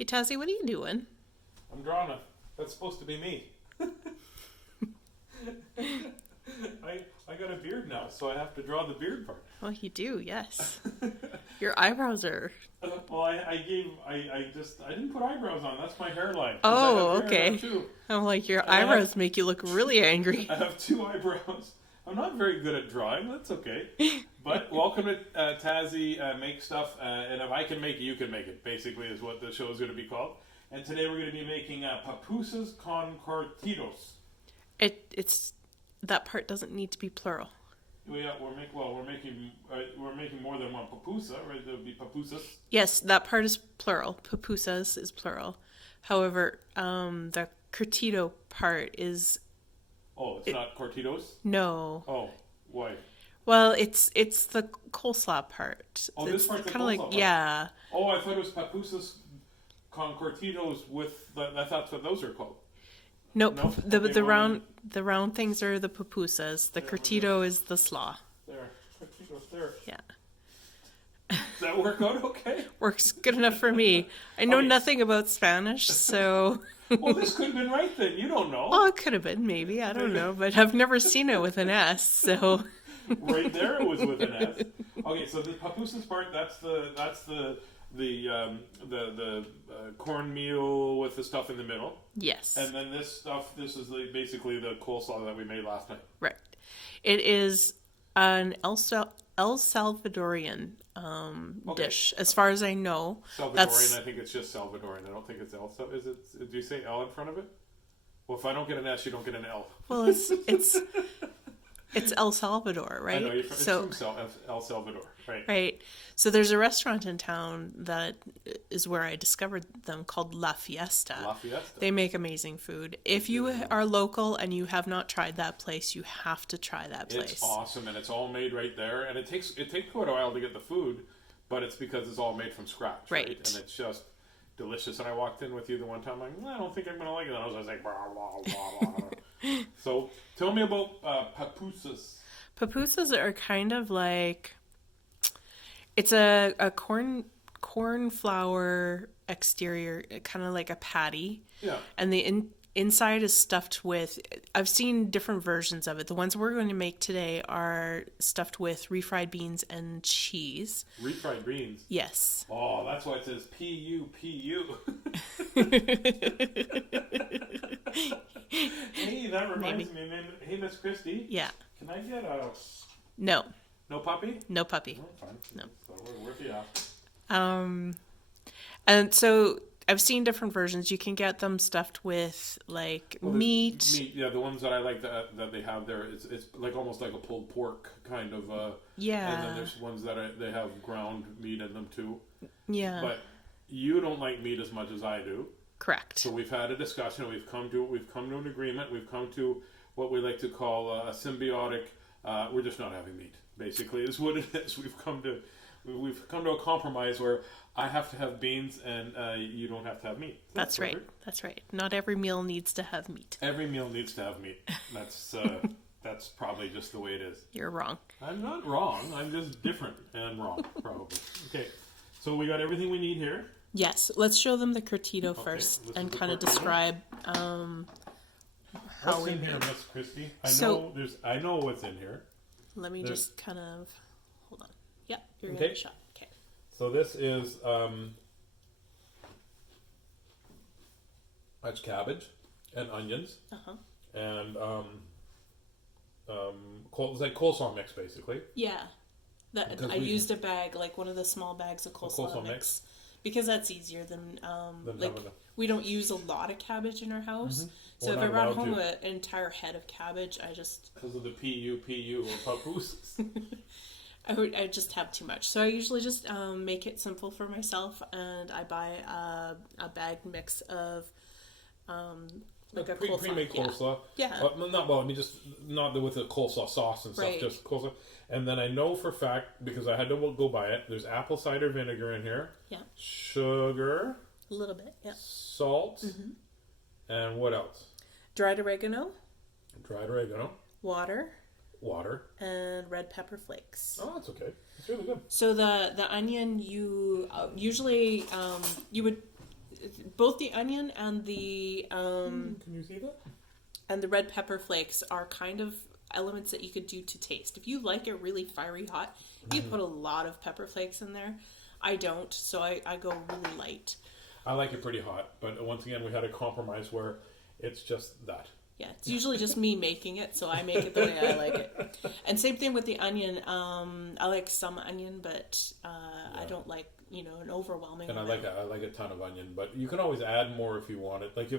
Hey, Tazzy, what are you doing? I'm drawing that's supposed to be me. I got a beard now, so I have to draw the beard part. Well, you do, yes. Your eyebrows are... Well, I didn't put eyebrows on. That's my hairline. Oh, okay. I'm like, your eyebrows make you look really angry. I have two eyebrows. I'm not very good at drawing. That's okay. But welcome to Tazzy Make Stuff. And if I can make it, you can make it, basically, is what the show is going to be called. And today we're going to be making Pupusas con Curtidos. It's... That part doesn't need to be plural. Yeah, we're making more than one pupusa, right? There would be pupusas. Yes, that part is plural. Pupusas is plural. However, the Curtido part is... Oh, it's not Curtidos? No. Oh, why? Well, it's the coleslaw part. Oh, it's this part's the kind of coleslaw like, part. yeah. Oh, I thought it was pupusas con Curtidos with... I thought what those are called. Nope. No? The round things are the pupusas. The Curtido is the slaw. There. Curtidos there. Yeah. Does that work out okay? Works good enough for me. I know Okay. nothing about Spanish, so... Well, this could have been right then. You don't know. Oh, it could have been, maybe. I don't know. But I've never seen it with an S, so... Right there it was with an S. Okay, so the pupusas part, that's the cornmeal with the stuff in the middle. Yes. And then this is basically the coleslaw that we made last night. Right. It is an El Salvadorian dish, as far as I know. Salvadorian, I think it's just Salvadorian. I don't think it's El. Is it? Do you say L in front of it? Well, if I don't get an S, you don't get an L. Well, it's El Salvador, right? I know, it's from El Salvador, right? Right. So there's a restaurant in town that is where I discovered them called La Fiesta. La Fiesta. They make amazing food. If you are local and you have not tried that place, you have to try that place. It's awesome, and it's all made right there. And it takes quite a while to get the food, but it's because it's all made from scratch, right? And it's just delicious. And I walked in with you the one time, like, I don't think I'm gonna like it. And I was like, blah blah blah blah. So tell me about pupusas. Pupusas are kind of like, it's a corn flour exterior, kind of like a patty. Yeah. And the inside is stuffed with, I've seen different versions of it. The ones we're going to make today are stuffed with refried beans and cheese. Refried beans? Yes. Oh, that's why it says P-U-P-U. Hey, that reminds me. Hey, Miss Christie. Yeah. Can I get a... No. No puppy? No puppy. Oh, fine. No. So we're worth the ask. And so I've seen different versions. You can get them stuffed with meat. Meat, yeah. The ones that I like that they have there, it's like almost like a pulled pork kind of. Yeah. And then there's ones that they have ground meat in them too. Yeah. But you don't like meat as much as I do. Correct. So we've had a discussion. We've come to an agreement. We've come to what we like to call a symbiotic. We're just not having meat. Basically, is what it is. We've come to a compromise where I have to have beans and you don't have to have meat. That's right. That's right. Not every meal needs to have meat. Every meal needs to have meat. That's probably just the way it is. You're wrong. I'm not wrong. I'm just different and wrong, probably. Okay, so we got everything we need here. Yes. Let's show them the Curtido first and kind of describe how what's we in here, made. Miss Christie? I know what's in here. Let me just kind of hold on. Yep, you're Okay. getting a shot. Okay. So this is that's cabbage and onions and it's like coleslaw mix basically. Yeah. I used a bag, like one of the small bags of coleslaw mix. Because that's easier than we don't use a lot of cabbage in our house. Mm-hmm. So if I brought home an entire head of cabbage, I just... Because of the PU or pupusas. I just have too much. So I usually just make it simple for myself, and I buy a bag mix of a pre-made coleslaw. Yeah. Not with the coleslaw sauce and stuff, right. Just coleslaw. And then I know for a fact, because I had to go buy it, there's apple cider vinegar in here. Yeah. Sugar. A little bit, yeah. Salt. Mm-hmm. And what else? Dried oregano. Water. And red pepper flakes. Oh, that's okay. It's really good. So the onion, you usually you would both the onion and the can you see that? And the red pepper flakes are kind of elements that you could do to taste. If you like it really fiery hot, you put a lot of pepper flakes in there. I don't, so I go really light. I like it pretty hot, but once again, we had a compromise where it's just that. Yeah, it's usually just me making it, so I make it the way I like it. And same thing with the onion. I like some onion, but I don't like, an overwhelming amount. And I like a ton of onion, but you can always add more if you want it. Like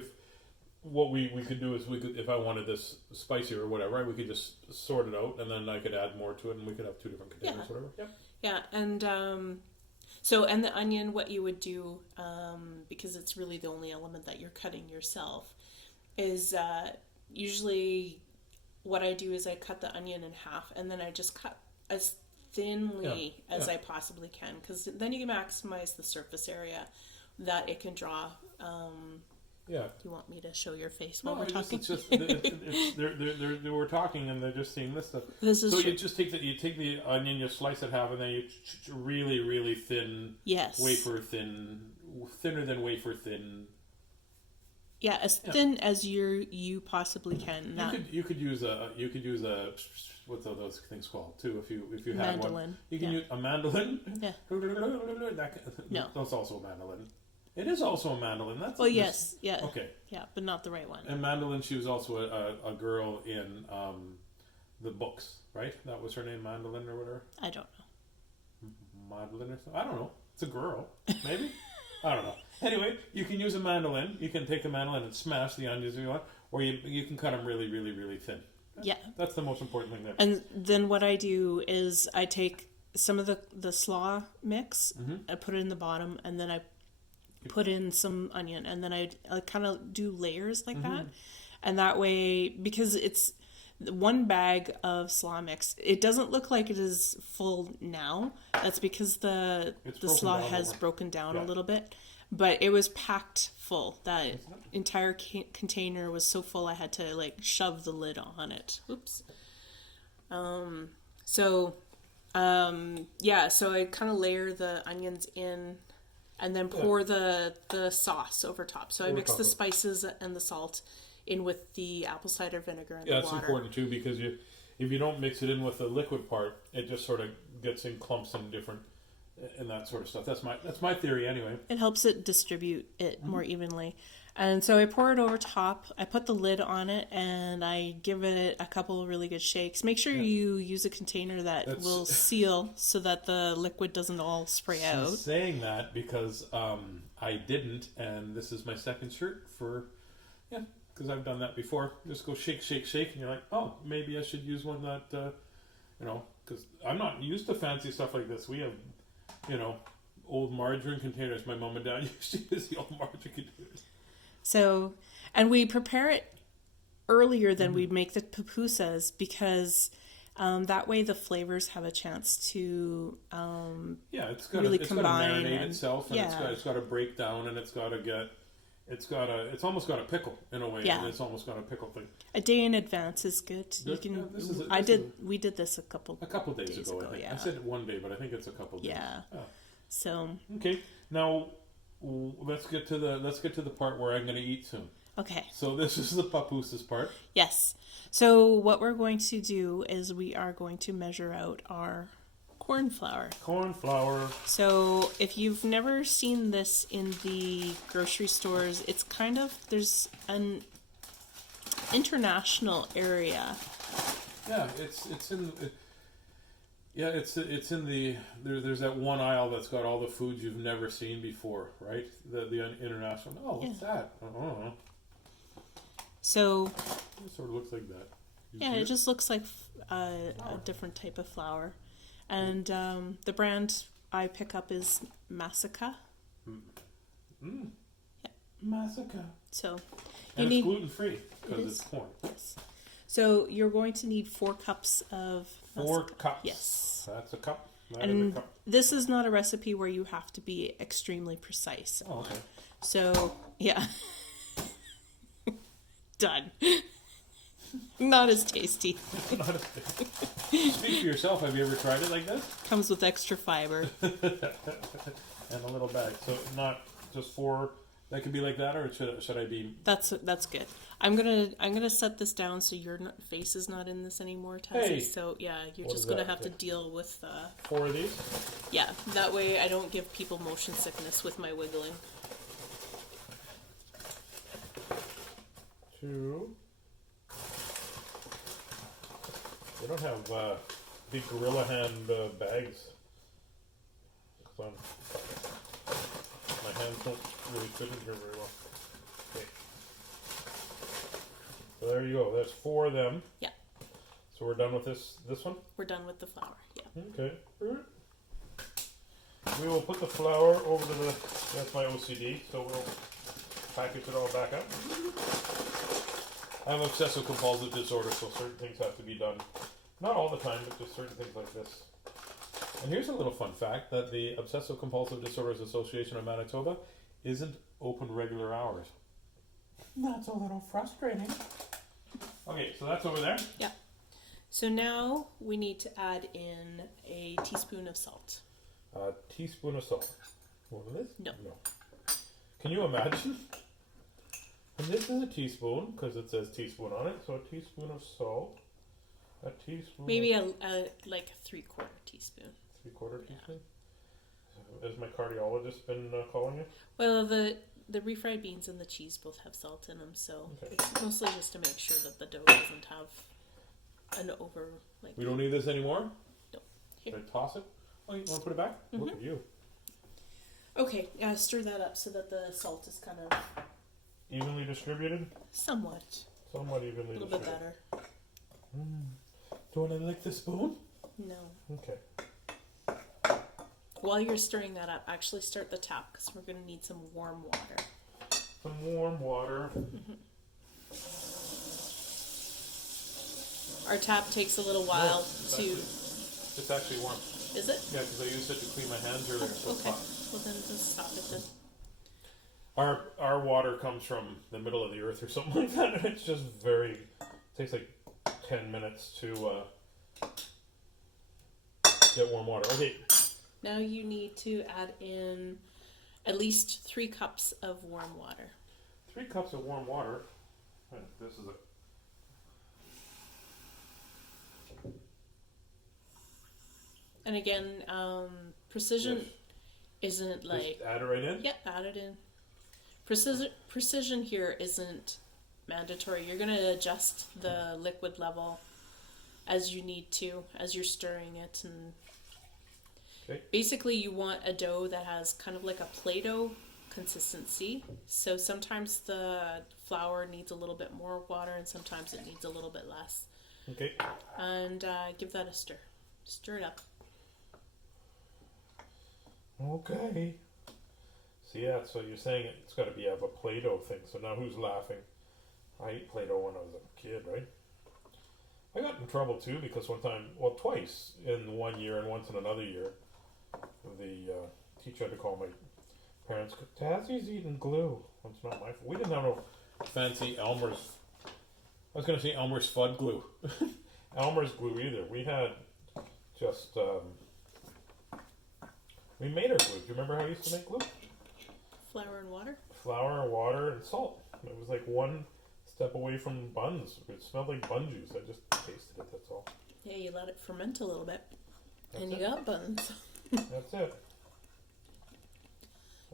what we could do is if I wanted this spicy or whatever, we could just sort it out, and then I could add more to it, and we could have 2 different containers, whatever. Yep. Yeah, and and the onion, what you would do, because it's really the only element that you're cutting yourself, is usually what I do is I cut the onion in half, and then I just cut as thinly as I possibly can, because then you can maximize the surface area that it can draw. Do you want me to show your face while we're talking? We're talking and they're just seeing this stuff. This is so true. You just take the onion, you slice it half, and then you really, really thin. Yes. Wafer thin, thinner than wafer thin. Yeah, as thin as you possibly can. You could use a what's those things called too? If you had mandolin. One, you can use a mandolin. Yeah. No, that's also a mandolin. It is also a mandolin. That's yes, yeah. Okay. Yeah, but not the right one. And mandolin, she was also a girl in the books, right? That was her name, Mandolin or whatever. I don't know. Mandolin or something. I don't know. It's a girl, maybe. I don't know. Anyway, you can use a mandolin. You can take a mandolin and smash the onions if you want, or you can cut them really, really, really thin. Yeah. That's the most important thing there. And then what I do is I take some of the slaw mix, I put it in the bottom, and then I put in some onion, and then I kind of do layers like that. And that way, because it's one bag of slaw mix, it doesn't look like it is full now. That's because the slaw has broken down a little bit. But it was packed full. That entire container was so full I had to shove the lid on it. Oops. So I kind of layer the onions in and then pour the sauce over top. So I mix the spices and the salt in with the apple cider vinegar and the water. Yeah, that's important too, because if you don't mix it in with the liquid part, it just sort of gets in clumps and different and that sort of stuff. That's my theory anyway. It helps it distribute it more evenly. And so I pour it over top, I put the lid on it, and I give it a couple of really good shakes. Make sure you use a container that will seal so that the liquid doesn't all spray out. I'm saying that because I didn't, and this is my second shirt because I've done that before. Just go shake, shake, shake, and you're like, oh, maybe I should use one that, because I'm not used to fancy stuff like this. We have, old margarine containers. My mom and dad used to use the old margarine containers. So, and we prepare it earlier than we make the pupusas because that way the flavors have a chance to it's got really to combine marinate itself, and it's got to break down, and it's almost got a pickle in a way. Yeah. And it's almost got a pickle thing. A day in advance is good. You can. We did this a couple days ago. I think. I said it one day, but I think it's a couple days. Yeah. Oh. So. Okay. Now. Let's get to the part where I'm going to eat soon. Okay. So this is the pupusas part. Yes. So what we're going to do is we are going to measure out our corn flour. Corn flour. So if you've never seen this in the grocery stores, it's there's an international area. Yeah, it's in. Yeah, it's in the there's that one aisle that's got all the foods you've never seen before, right? The international. Oh, what's that? Oh. So. It sort of looks like that. It just looks like a different type of flour, and the brand I pick up is Massica. Yeah. Massica. So. And it's gluten free because it's corn. Yes. So you're going to need 4 cups of. 4 cups. Yes. That's a cup. That and is a cup. This is not a recipe where you have to be extremely precise. Oh, okay. So, yeah. Done. Not as tasty. Not as tasty. Speak for yourself. Have you ever tried it like this? Comes with extra fiber. And a little bag. So not just 4 That could be like that, or should I be? That's good. I'm gonna set this down so your face is not in this anymore, Tazzy. Hey, so yeah, you're just gonna have to deal with 4 of these. Yeah, that way I don't give people motion sickness with my wiggling. 2. We don't have big gorilla hand bags. My hands don't really fit in here very well. Okay. So there you go. That's 4 of them. Yeah. So we're done with this one? We're done with the flour, yeah. Okay. We will put the flour over to the... That's my OCD, so we'll package it all back up. I have obsessive compulsive disorder, so certain things have to be done. Not all the time, but just certain things like this. And here's a little fun fact, that the Obsessive Compulsive Disorders Association of Manitoba isn't open regular hours. That's a little frustrating. Okay, so that's over there? Yeah. So now we need to add in a teaspoon of salt. A teaspoon of salt. What is this? No. Can you imagine? And this is a teaspoon, because it says teaspoon on it, so a teaspoon of salt. A teaspoon. Maybe like a 3/4 teaspoon. 3/4 teaspoon? Yeah. Has my cardiologist been calling you? Well, the refried beans and the cheese both have salt in them, so it's mostly just to make sure that the dough doesn't have an over... We don't need this anymore? No. Here. Should I toss it? Oh, you want to put it back? Mm-hmm. Look at you. Okay, stir that up so that the salt is kind of... Evenly distributed? Somewhat. Somewhat evenly distributed. A little bit better. Do you want to lick the spoon? No. Okay. While you're stirring that up, actually start the tap because we're going to need some warm water. Some warm water. Mm-hmm. Our tap takes a little while It's actually warm. Is it? Yeah, because I used it to clean my hands earlier. So okay. Well, then just stop it then. Our water comes from the middle of the earth or something like that, and it's just takes like 10 minutes to get warm water. Okay. Now you need to add in at least 3 cups of warm water. 3 cups of warm water. This is And again, precision isn't like... Just add it right in? Yep, add it in. Precision here isn't mandatory. You're going to adjust the liquid level as you need to, as you're stirring it. And basically you want a dough that has kind of like a Play-Doh consistency. So sometimes the flour needs a little bit more water and sometimes it needs a little bit less. Okay. And give that a stir. Stir it up. Okay. So yeah, so you're saying it's got to be a Play-Doh thing. So now who's laughing? I ate Play-Doh when I was a kid, right? I got in trouble too because twice in 1 year and once in another year, the teacher had to call my parents. Tazzy's eating glue. It's not my fault. We didn't have no fancy Elmer's. I was going to say Elmer's Fudd glue. Elmer's glue either. We had just we made our glue. Do you remember how we used to make glue? Flour and water? Flour, water, and salt. It was like one step away from buns. It smelled like bun juice. I just tasted it, that's all. Yeah, you let it ferment a little bit. And you got buns. That's it.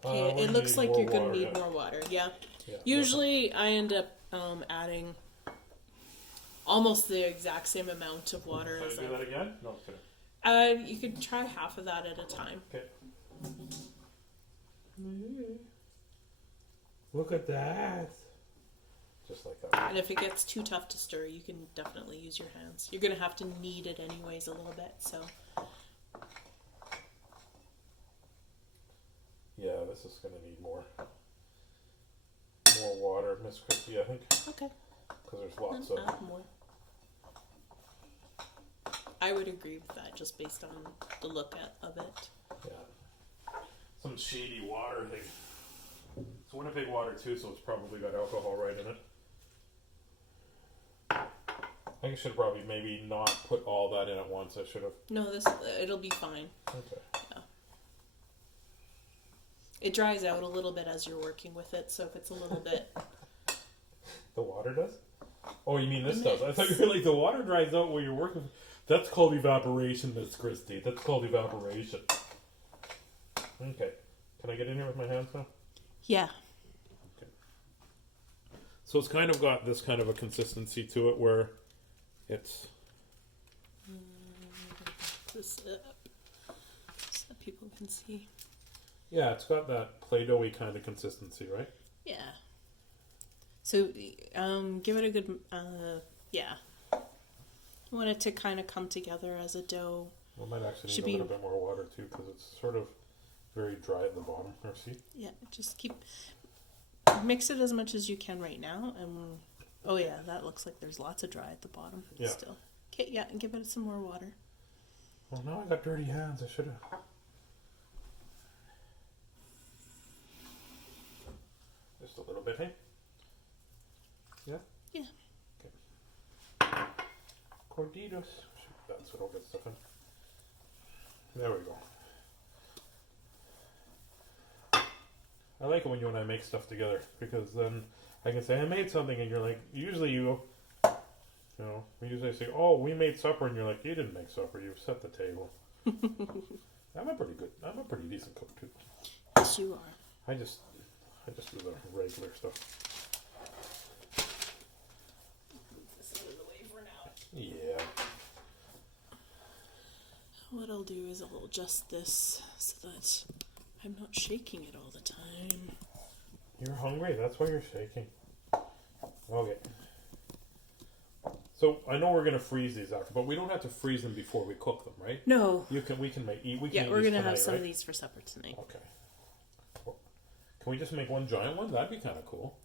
Okay, it looks like you're going to need more water. Yeah. Usually I end up adding almost the exact same amount of water. Should I do that again? No, okay. You could try half of that at a time. Okay. Look at that. Just like that. And if it gets too tough to stir, you can definitely use your hands. You're going to have to knead it anyways a little bit, so. Yeah, this is going to need more water, Miss Christie, I think. Okay. Because there's lots of... Add more. I would agree with that, just based on the look of it. Yeah. Some shady water thing. It's Winnipeg water too, so it's probably got alcohol right in it. I think I should probably maybe not put all that in at once. I should have. No, it'll be fine. Okay. Yeah. It dries out a little bit as you're working with it, so if it's a little bit... The water does? Oh, you mean this does? I thought you were like, the water dries out while you're working. That's called evaporation, Miss Christie. That's called evaporation. Okay. Can I get in here with my hands now? Yeah. Okay. So it's kind of got this kind of a consistency to it where it's... This up so people can see. Yeah, it's got that play-doughy kind of consistency, right? Yeah. So, give it a good, yeah. You want it to kind of come together as a dough. We might actually need a little bit more water too, because it's sort of very dry at the bottom. Or see? Yeah, just mix it as much as you can right now, and oh yeah, that looks like there's lots of dry at the bottom still. Okay, yeah, and give it some more water. Well, now I got dirty hands. I should have. Just a little bit, hey? Yeah? Yeah. Okay. Curtidos. That's what I'll get stuff in. There we go. I like it when you and I make stuff together, because then I can say I made something and you're like, usually you go, you know, we usually say, oh, we made supper, and you're like, you didn't make supper, you set the table. I'm a pretty decent cook too. Yes, you are. I just do the regular stuff. Move this out of the way for now. Yeah. What I'll do is I'll adjust this so that I'm not shaking it all the time. You're hungry, that's why you're shaking. Okay. So I know we're gonna freeze these after, but we don't have to freeze them before we cook them, right? No. We can eat. Yeah, we're gonna have some of these for supper tonight. Okay. Can we just make one giant one? That'd be kind of cool.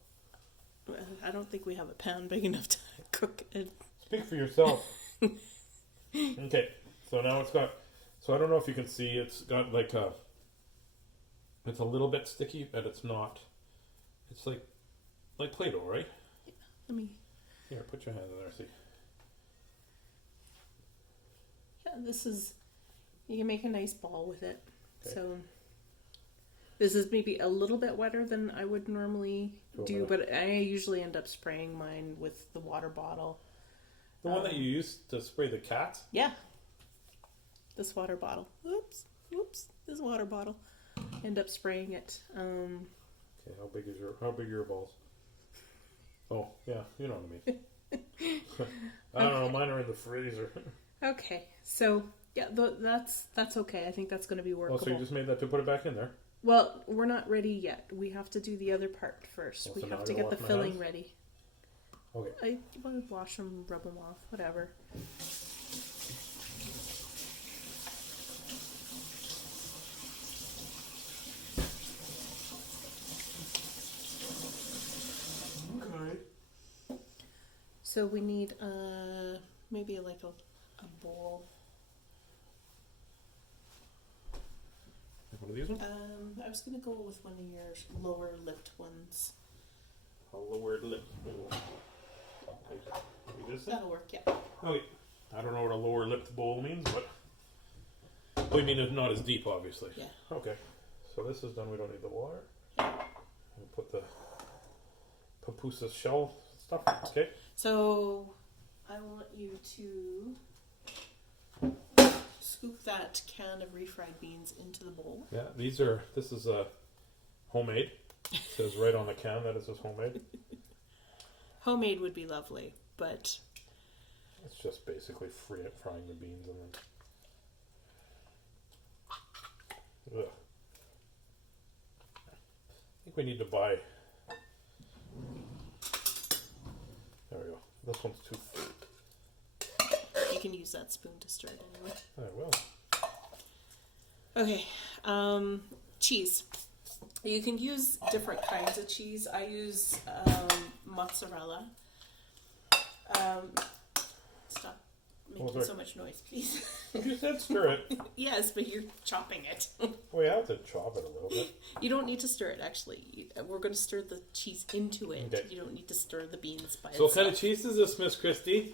I don't think we have a pan big enough to cook it. Speak for yourself. Okay, so now it's got. So I don't know if you can see. It's got like a. It's a little bit sticky, but it's not. It's like Play-Doh, right? Yeah. Let me. Here, put your hand in there. See. Yeah, this is. You can make a nice ball with it. Okay. So. This is maybe a little bit wetter than I would normally do, but I usually end up spraying mine with the water bottle. The one that you use to spray the cats? Yeah. This water bottle. Oops. This water bottle. End up spraying it. Okay, how big are your balls? Oh, yeah, you know what I mean. I don't know, mine are in the freezer. Okay, so yeah, that's okay. I think that's going to be workable. Oh, so you just made that to put it back in there? Well, we're not ready yet. We have to do the other part first. Well, we so have to get the filling ready. Okay. I want to wash them, rub them off, whatever. Okay. So we need maybe like a bowl. One of these ones? I was going to go with one of your lower lipped ones. A lower lip bowl. Okay. That'll work, yeah. Okay. I don't know what a lower lipped bowl means, but... Oh, you mean it's not as deep, obviously. Yeah. Okay. So this is done. We don't need the water. Yeah. We'll put the Pupusas shell stuff. Okay. So I want you to scoop that can of refried beans into the bowl. Yeah, this is homemade. It says right on the can that it says homemade. Homemade would be lovely, but... It's just basically frying the beans and then... Ugh. I think we need to buy... There we go. This one's too... You can use that spoon to stir it anyway. I will. Okay, cheese. You can use different kinds of cheese. I use mozzarella. Stop making so much noise, please. You said stir it. Yes, but you're chopping it. We have to chop it a little bit. You don't need to stir it, actually. We're going to stir the cheese into it. Okay. You don't need to stir the beans by itself. So what kind of cheese is this, Miss Christie?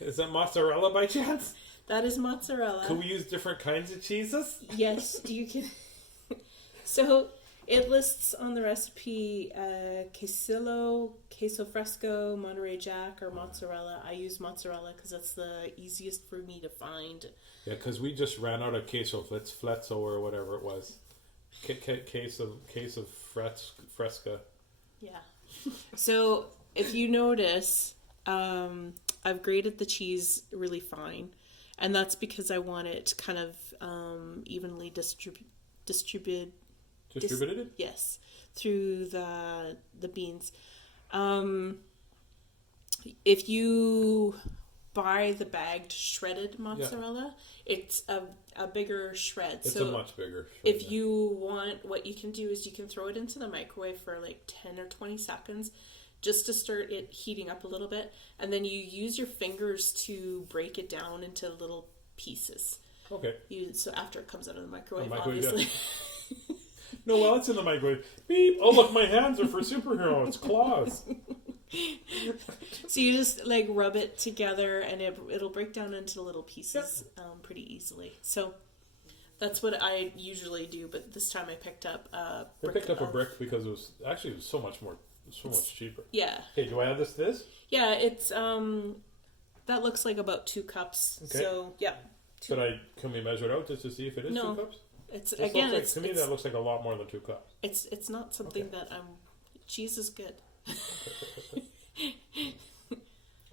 Is that mozzarella by chance? That is mozzarella. Can we use different kinds of cheeses? Yes, you can. So It lists on the recipe queso fresco, Monterey Jack, or mozzarella. I use mozzarella because that's the easiest for me to find. Yeah, because we just ran out of queso flezzo or whatever it was. Case of fresca. Yeah. So if you notice, I've grated the cheese really fine, and that's because I want it kind of evenly distributed. Yes, through the beans. If you buy the bagged shredded mozzarella, it's a bigger shred. It's a much bigger shred. If you want, what you can do is you can throw it into the microwave for like 10 or 20 seconds just to start it heating up a little bit, and then you use your fingers to break it down into little pieces. Okay. So after it comes out of the microwave obviously. Yeah. No, while it's in the microwave, beep, oh look, my hands are for superhero, it's claws. So you just like rub it together and it'll break down into little pieces pretty easily. So that's what I usually do, but this time I picked up a brick. I picked up a brick because it was so much cheaper. Yeah. Okay, do I add this? Yeah, it's that looks like about 2 cups. Okay. So yeah. Can we measure it out just to see if it is 2 cups? It's again. To me, that looks like a lot more than 2 cups. It's not something that cheese is good.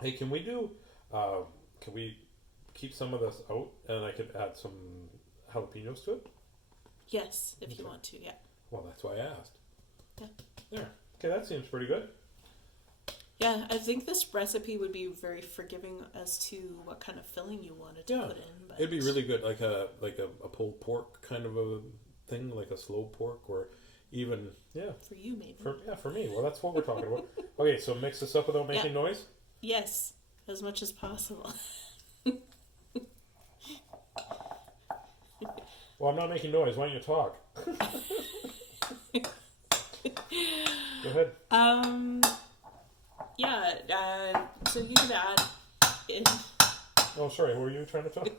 Hey, can we keep some of this out and I could add some jalapenos to it? Yes, if you want to. Yeah. Well, that's why I asked. Yeah. Yeah. Okay, that seems pretty good. Yeah, I think this recipe would be very forgiving as to what kind of filling you wanted to put in. But it'd be really good, like a pulled pork kind of a thing, like a slow pork, or even for you maybe. For me. Well, that's what we're talking about. Okay, so mix this up without making noise. Yes, as much as possible. Well, I'm not making noise. Why don't you talk? Go ahead. Yeah, so you could add in... Oh, sorry, what were you trying to talk?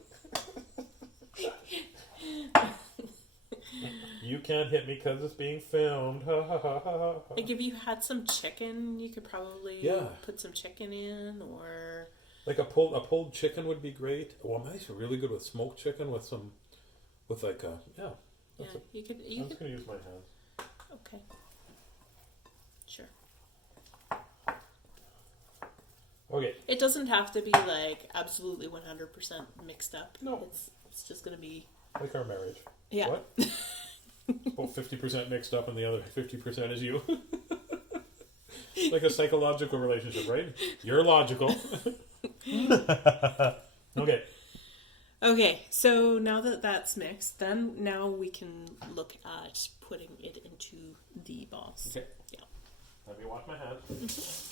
You can't hit me because it's being filmed. Like if you had some chicken, you could probably put some chicken in, or... Like a pulled chicken would be great. Well, I'm actually really good with smoked chicken with some... With like a... Yeah. You could... I'm just going to use my hands. Okay. Sure. Okay. It doesn't have to be like absolutely 100% mixed up. No. It's just going to be... Like our marriage. Yeah. What? About 50% mixed up and the other 50% is you. Like a psychological relationship, right? You're logical. Okay. Okay, so now that that's mixed, now we can look at putting it into the balls. Okay. Yeah. Let me wash my hands.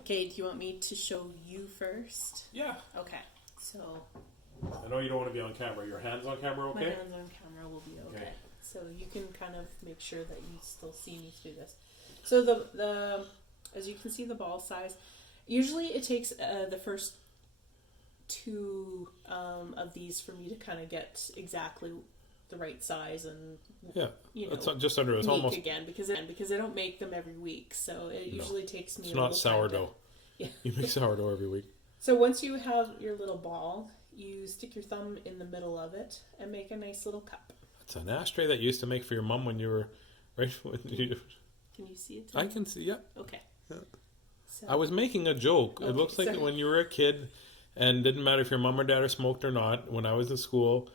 Okay, do you want me to show you first? Yeah. Okay, so... I know you don't want to be on camera. Your hands on camera, okay? My hands on camera will be okay. So you can kind of make sure that you still see me through this. So the as you can see, the ball size, usually it takes the first 2 of these for me to kind of get exactly the right size, and it's just under it's almost again because I don't make them every week, so it usually takes me. It's not sourdough. You make sourdough every week. So once you have your little ball, you stick your thumb in the middle of it and make a nice little cup. It's an ashtray that you used to make for your mom when you were Can you see it? I can see. Yeah. Okay. Yeah. So, I was making a joke. It looks like when you were a kid, and didn't matter if your mom or dad are smoked or not. When I was in school,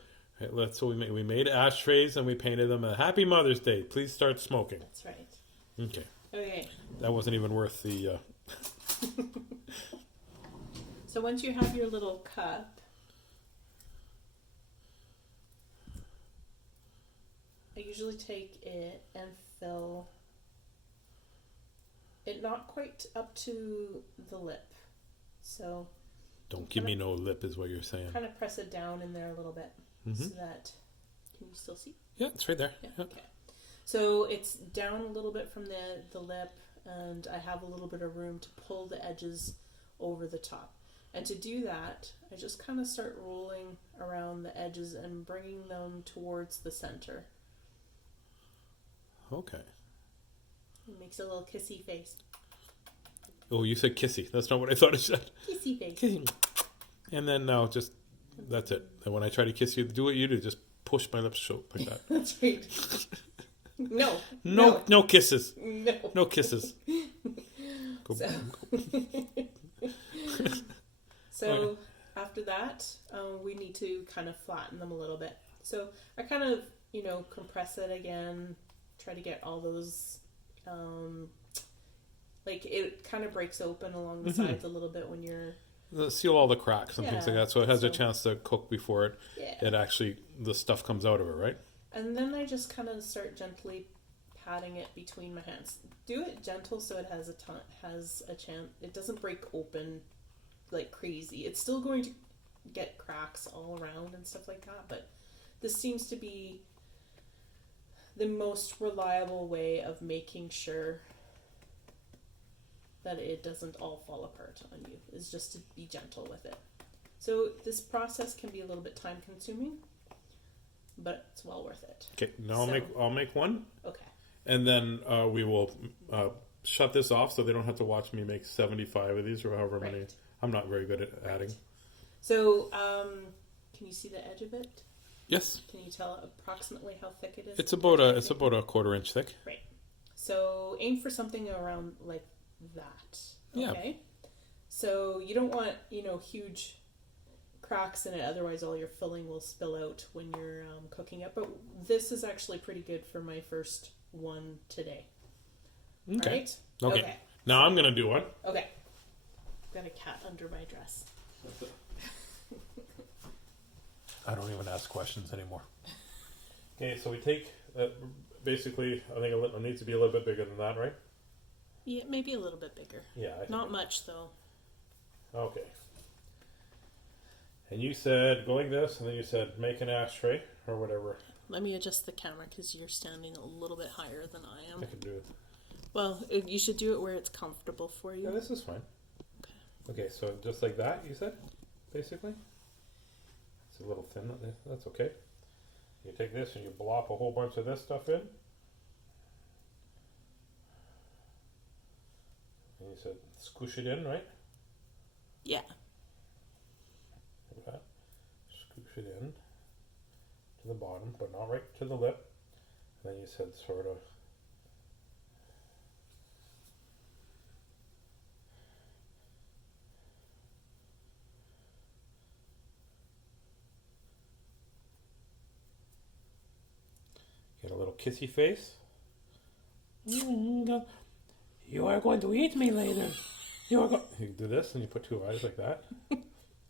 so we made ashtrays and we painted them a Happy Mother's Day. Please start smoking. That's right. Okay. Okay. That wasn't even worth the. So once you have your little cup, I usually take it and fill it not quite up to the lip. So don't give me no lip is what you're saying. Kind of press it down in there a little bit so that, can you still see? Yeah, it's right there. Yeah. Okay. So it's down a little bit from the lip, and I have a little bit of room to pull the edges over the top. And to do that, I just kind of start rolling around the edges and bringing them towards the center. Okay. It makes a little kissy face. Oh, you said kissy. That's not what I thought it said. Kissy face. Kissy. And then now just, that's it. And when I try to kiss you, do what you do. Just push my lips shut like that. That's right. No. No kisses. No. No kisses. Go. So after that, we need to kind of flatten them a little bit. So I kind of, compress it again, try to get all those, it kind of breaks open along the sides a little bit when you're... Seal all the cracks and things like that, so it has a chance to cook before it actually, the stuff comes out of it, right? And then I just kind of start gently patting it between my hands. Do it gentle so it has a chance. It doesn't break open like crazy. It's still going to get cracks all around and stuff like that, but this seems to be the most reliable way of making sure that it doesn't all fall apart on you, is just to be gentle with it. So this process can be a little bit time consuming, but it's well worth it. Okay, now I'll make one. Okay. And then we will shut this off so they don't have to watch me make 75 of these or however many. I'm not very good at adding. So, can you see the edge of it? Yes. Can you tell approximately how thick it is? It's about a 1/4 inch thick. Right. So aim for something around like that. Okay. Yeah. So you don't want huge cracks in it, otherwise all your filling will spill out when you're cooking it. But this is actually pretty good for my first one today. Okay. Right? Okay. Now I'm gonna do one. Okay. Got a cat under my dress. I don't even ask questions anymore. Okay, so we take basically. I think it needs to be a little bit bigger than that, right? Yeah, maybe a little bit bigger. Yeah. Not much though. Okay. And you said go like this, and then you said make an ashtray or whatever. Let me adjust the camera because you're standing a little bit higher than I am. I can do it. Well, you should do it where it's comfortable for you. Yeah, this is fine. Okay, so just like that, you said, basically? It's a little thin, that's okay. You take this and you blop a whole bunch of this stuff in. And you said squish it in, right? Yeah. Like that. Squish it in to the bottom, but not right to the lip. And then you said sort of get a little kissy face. You are going to eat me later. You do this and you put 2 eyes like that.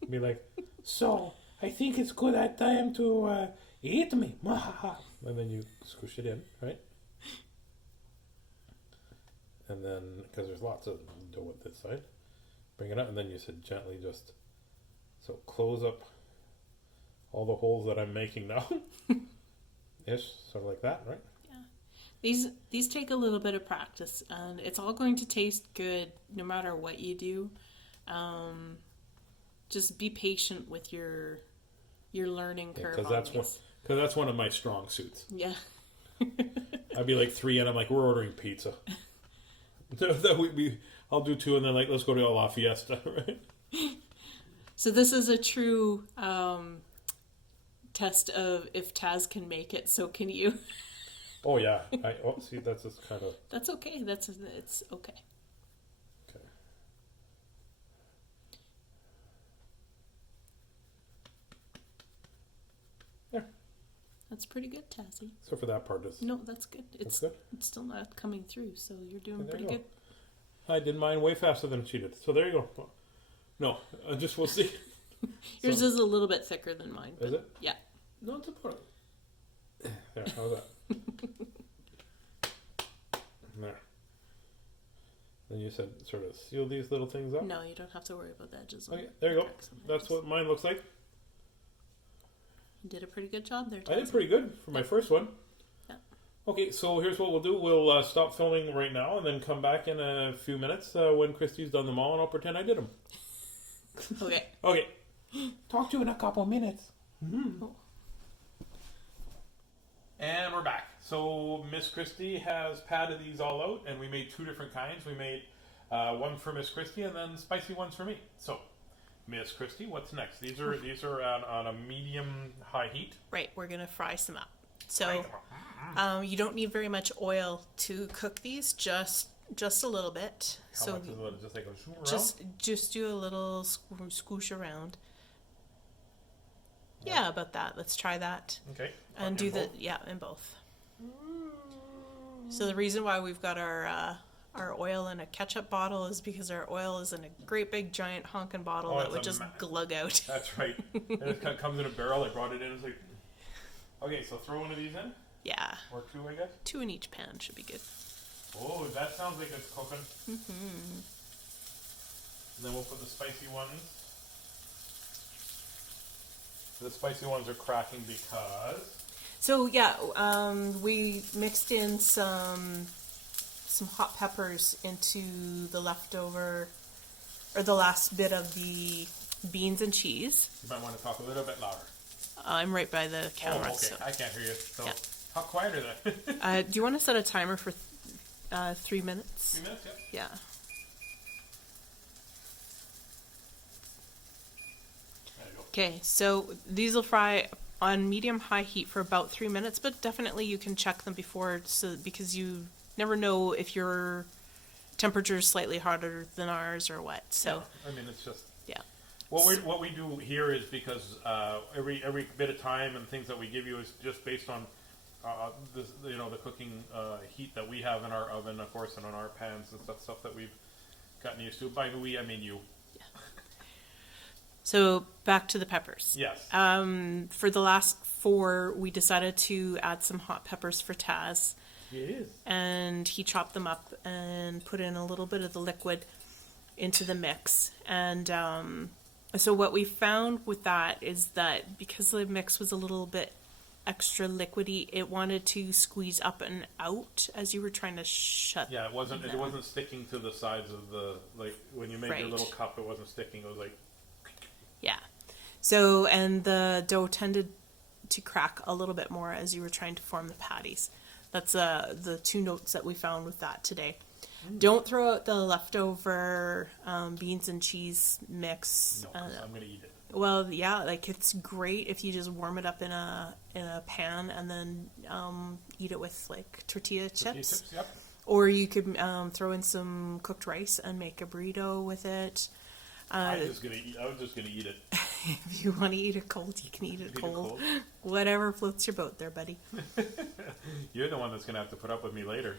Be like, so I think it's good time to eat me. And then you squish it in, right? And then, because there's lots of dough at this side, bring it up, and then you said gently just, so close up all the holes that I'm making now. Ish, sort of like that, right? Yeah. These take a little bit of practice, and it's all going to taste good no matter what you do. Just be patient with your learning curve. Because that's one of my strong suits. Yeah. I'd be like 3, and I'm like, we're ordering pizza. I'll do 2, and then like let's go to La Fiesta, right? So this is a true test of if Taz can make it, so can you. Oh yeah. See, that's just kind of. That's okay. It's okay. Okay. There. That's pretty good, Tazzy. So for that part, no, that's good. That's good. It's still not coming through, so you're doing pretty good. I did mine way faster than she did. So there you go. No, we'll see. Yours is a little bit thicker than mine. Is it? Yeah. No, it's a part. There, how's that? There. Then you said sort of seal these little things up? No, you don't have to worry about the edges. Okay, there you go. That's what mine looks like. You did a pretty good job there, Tazzy. I did pretty good for my first one. Yeah. Okay, so here's what we'll do. We'll stop filming right now and then come back in a few minutes when Christy's done them all, and I'll pretend I did them. Okay. Okay. Talk to you in a couple minutes. Mm-hmm. Oh. And we're back. So Miss Christie has patted these all out, and we made 2 different kinds. We made one for Miss Christie and then spicy ones for me. So, Miss Christie, what's next? These are on a medium high heat. Right, we're gonna fry some up. So, you don't need very much oil to cook these, just a little bit. How much is it? Just like a swoosh around? Just do a little squish around. Yeah, about that. Let's try that. Okay. And do in both. So the reason why we've got our oil in a ketchup bottle is because our oil is in a great big giant honkin' bottle that would just glug out. That's right. And it comes in a barrel. I brought it in. It's like, okay, so throw one of these in. Yeah. Or 2, I guess. 2 in each pan should be good. Oh, that sounds like it's cooking. Mm-hmm. And then we'll put the spicy ones. The spicy ones are cracking because... So, we mixed in some hot peppers into the leftover, or the last bit of the beans and cheese. You might want to talk a little bit louder. I'm right by the camera. Oh, okay. So. I can't hear you. So, how quiet are they? Do you want to set a timer for 3 minutes? 3 minutes, yeah. Okay, so these will fry on medium-high heat for about 3 minutes, but definitely you can check them before, because you never know if your temperature is slightly hotter than ours or what. So I mean, it's just what we do here is because every bit of time and things that we give you is just based on the cooking heat that we have in our oven, of course, and on our pans and stuff that we've gotten used to. By we, I mean you. So back to the peppers. Yes. For the last 4, we decided to add some hot peppers for Tazz. Yes. And he chopped them up and put in a little bit of the liquid into the mix. And so what we found with that is that because the mix was a little bit extra liquidy, it wanted to squeeze up and out as you were trying to shut. Yeah, it wasn't sticking to the sides of the, like when you made your little cup, it wasn't sticking. It was like. Yeah. So, and the dough tended to crack a little bit more as you were trying to form the patties. That's the 2 notes that we found with that today. Don't throw out the leftover beans and cheese mix. No, I'm going to eat it. Well, yeah, like it's great if you just warm it up in a pan and then eat it with like tortilla chips. Yep. Or you could throw in some cooked rice and make a burrito with it. I was just gonna eat it. If you want to eat it cold, you can eat it cold. Whatever floats your boat there, buddy. You're the one that's gonna have to put up with me later.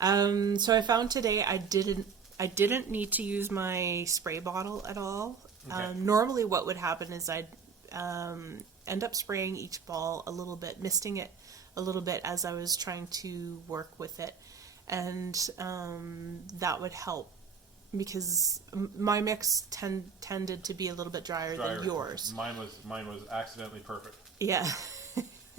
So I found today I didn't need to use my spray bottle at all. Okay. Normally what would happen is I'd end up spraying each ball a little bit, misting it a little bit as I was trying to work with it. And that would help. Because my mix tended to be a little bit drier than yours. Mine was accidentally perfect. Yeah.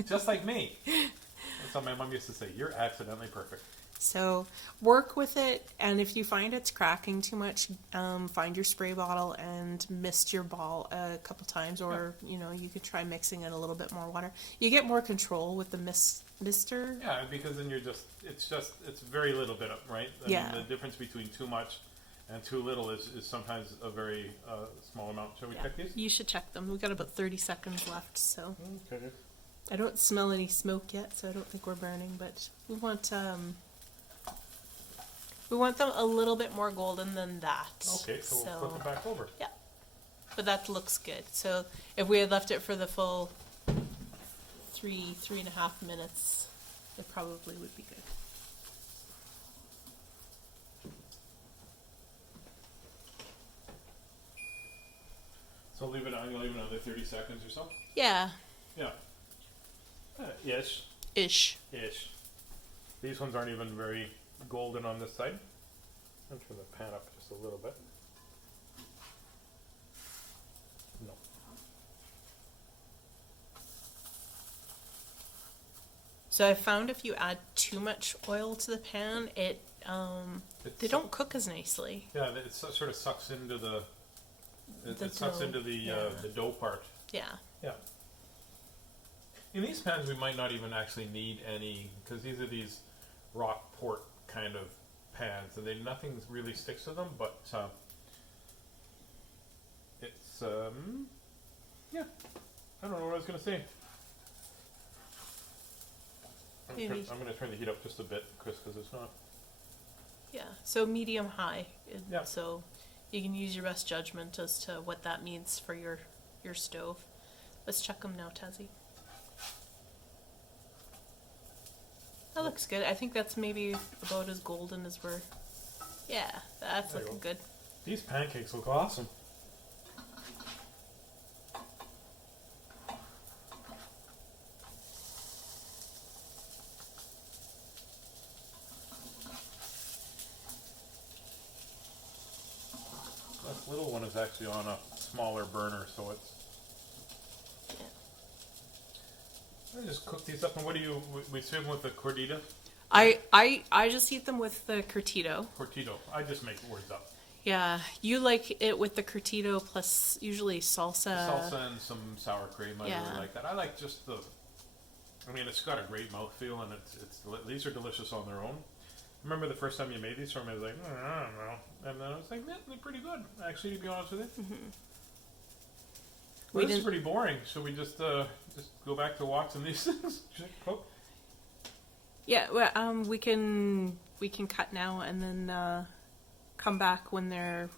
Just like me. That's what my mom used to say. You're accidentally perfect. So work with it, and if you find it's cracking too much, find your spray bottle and mist your ball a couple times, or you could try mixing in a little bit more water. You get more control with the mister. Yeah, because then it's very little bit of, right? I mean, the difference between too much and too little is sometimes a very small amount. Shall we check these? You should check them. We've got about 30 seconds left, so. Okay. I don't smell any smoke yet, so I don't think we're burning, but we want them a little bit more golden than that. Okay, so we'll flip it back over. Yeah. But that looks good. So if we had left it for the full 3.5 minutes, it probably would be good. So I'm going to leave it another 30 seconds or so? Yeah. Yeah. Ish. These ones aren't even very golden on this side. I'll turn the pan up just a little bit. No. So I found if you add too much oil to the pan, they don't cook as nicely. Yeah, it sort of sucks into the It sucks into the dough part. Yeah. Yeah. In these pans, we might not even actually need any, because these are these rock port kind of pans, and nothing really sticks to them. But it's yeah. I don't know what I was going to say. I'm going to turn the heat up just a bit, Chris, because it's not. Yeah. So medium high. Yeah. So you can use your best judgment as to what that means for your stove. Let's check them now, Tazzy. That looks good. I think that's maybe about as golden as we're... Yeah, that's looking good. These pancakes look awesome. This little one is actually on a smaller burner, so it's... I just cook these up, and what do we serve them with the Curtido? I just eat them with the Curtido. Curtido. I just make words up. Yeah, you like it with the Curtido plus usually salsa. Salsa and some sour cream. I really like that. I like just the... I mean, it's got a great mouthfeel, and these are delicious on their own. Remember the first time you made these for me, I was like, I don't know. And then I was like, yeah, they're pretty good, actually, to be honest with you. Mm-hmm. Well, this is pretty boring. Should we just go back to watching these things? Cook? Yeah, well, we can cut now and then come back when they're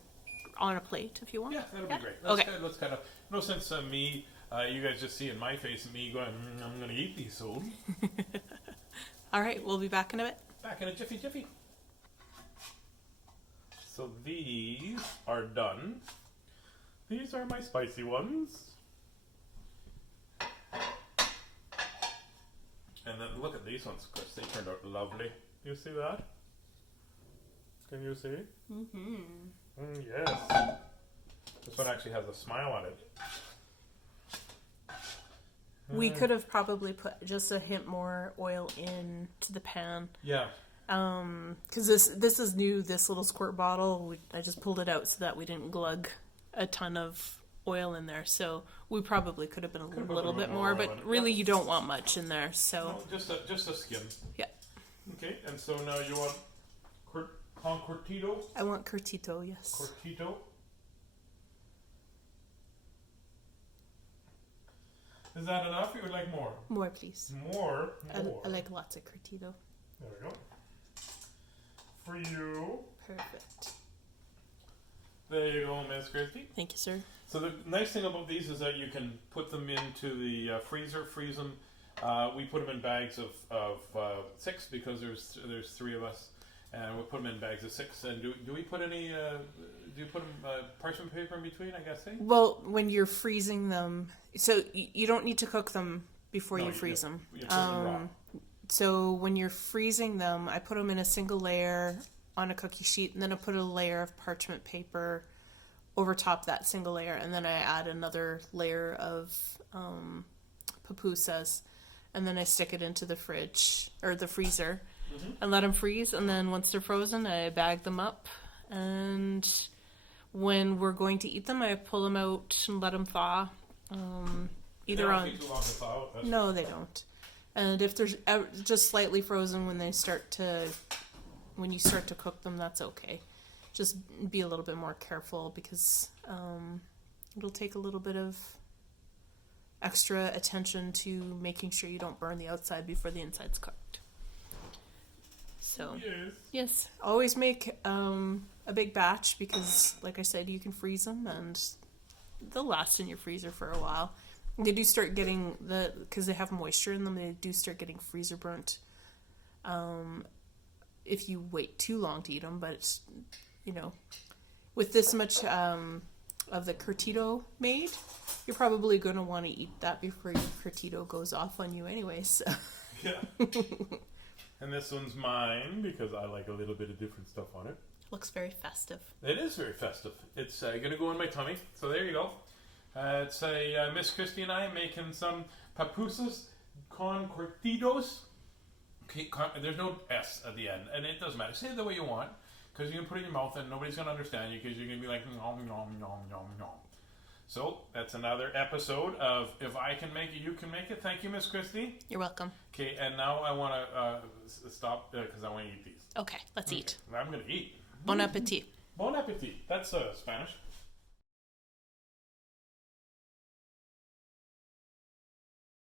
on a plate if you want. Yeah, that'll be great. Let's kind of no sense me. You guys just seeing my face and me going, I'm going to eat these soon. All right, we'll be back in a bit. Back in a jiffy. So these are done. These are my spicy ones. And then look at these ones, Chris. They turned out lovely. You see that? Can you see? Mm-hmm. Yes. This one actually has a smile on it. We could have probably put just a hint more oil into the pan. Yeah. Because this is new, this little squirt bottle. I just pulled it out so that we didn't glug a ton of oil in there. So we probably could have been a little bit more, but really you don't want much in there. So no, just a skim. Yeah. Okay, and so now you want Curtido? I want Curtido, yes. Curtido. Is that enough? You would like more? More, please. More. I like lots of Curtido. There we go. For you. Perfect. There you go, Miss Christy. Thank you, sir. So the nice thing about these is that you can put them into the freezer, freeze them. We put them in bags of 6 because there's 3 of us, and we put them in bags of 6. And do we put any? Do you put them parchment paper in between? I guess. Well, when you're freezing them, so you don't need to cook them before you freeze them. You put them raw. So when you're freezing them, I put them in a single layer on a cookie sheet, and then I put a layer of parchment paper over top that single layer, and then I add another layer of pupusas, and then I stick it into the fridge or the freezer and let them freeze. And then once they're frozen, I bag them up, and when we're going to eat them, I pull them out and let them thaw. Either on take too long to thaw out, no, they don't. And if they're just slightly frozen when you start to cook them, that's okay. Just be a little bit more careful because it'll take a little bit of extra attention to making sure you don't burn the outside before the inside's cooked. So yes, always make a big batch because, like I said, you can freeze them and they'll last in your freezer for a while. They do start getting because they have moisture in them. They do start getting freezer burnt if you wait too long to eat them. But it's, with this much of the Curtido made, you're probably going to want to eat that before your Curtido goes off on you anyway. So. Yeah. And this one's mine because I like a little bit of different stuff on it. Looks very festive. It is very festive. It's going to go in my tummy. So there you go. It's Miss Christy and I making some pupusas con Curtidos. Okay, there's no S at the end, and it doesn't matter. Say it the way you want. because you can put it in your mouth and nobody's going to understand you because you're going to be like, nom, nom, nom, nom, nom. So that's another episode of If I Can Make It, You Can Make It. Thank you, Miss Christy. You're welcome. Okay, and now I want to stop because I want to eat these. Okay, let's eat. I'm going to eat. Bon appetit. Bon appetit. That's Spanish.